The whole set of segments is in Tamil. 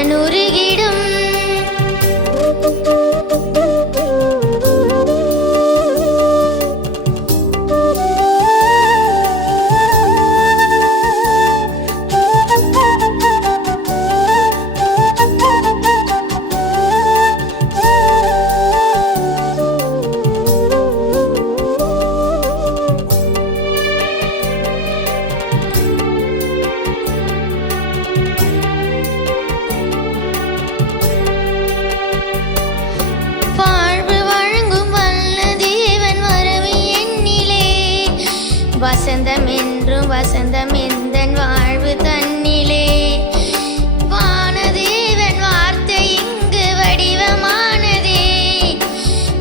ஜீவன் உருகிடும். வசந்தம் என்றும் வசந்தம் எந்தன் வாழ்வு தன்னிலே. வானதேவன் வார்த்தை இங்கு வடிவமானதே.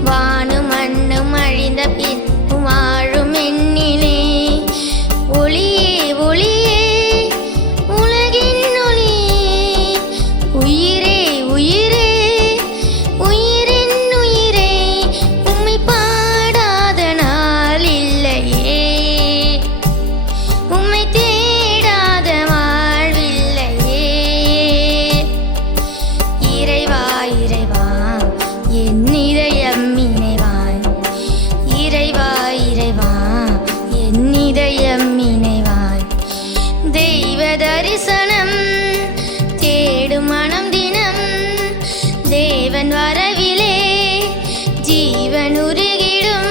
வானும் மண்ணும் அழிந்த பின்பும் வாழும் எண்ணிலே. ஒளியே ஒளியே உலகின் ஒளியே. உயிரே உயிரே உயிரின் உயிரே உம்மை பாடாத நாள் இல்லையே. உம்மை தேடாத வாழ்வில்லையே. இறைவா இறைவா என் இதயம் இணைவாய். இறைவா இறைவா என் இதயம் இணைவாய். தெய்வ தரிசனம் தேடும் மனம் தினம். தேவன் வரவிலே ஜீவன் உருகிடும்.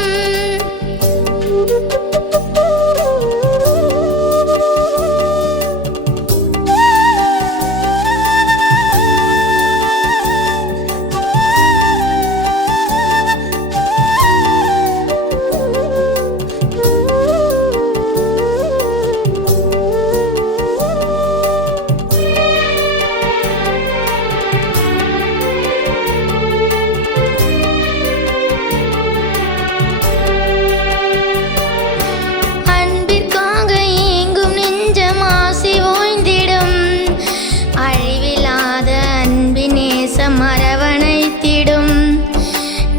அரவணைத்திடும்.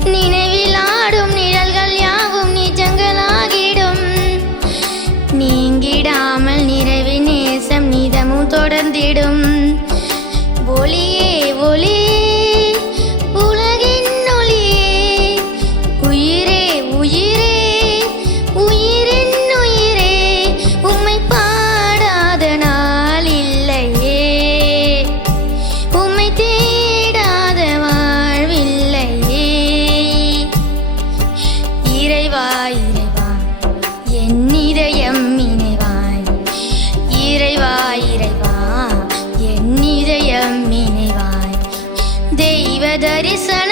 நினைவிலாடும் நிழல்கள் யாவும் நிஜங்களாகிடும். நீங்கிடாமல் நிறைவி நேசம் நிதமும் தொடர்ந்திடும். ஒளியே ஒளியே உலகின் ஒளியே. உயிரே உயிரே உயிரின் உயிரே உம்மை பாடாத நாள் இல்லையே. உம்மை தேடாத வாழ்வில்லையே. இறைவா இறைவா என் இதயம் இணைவாய். இறைவா இறைவா என் இதயம் இணைவாய். தெய்வ தரிசனம்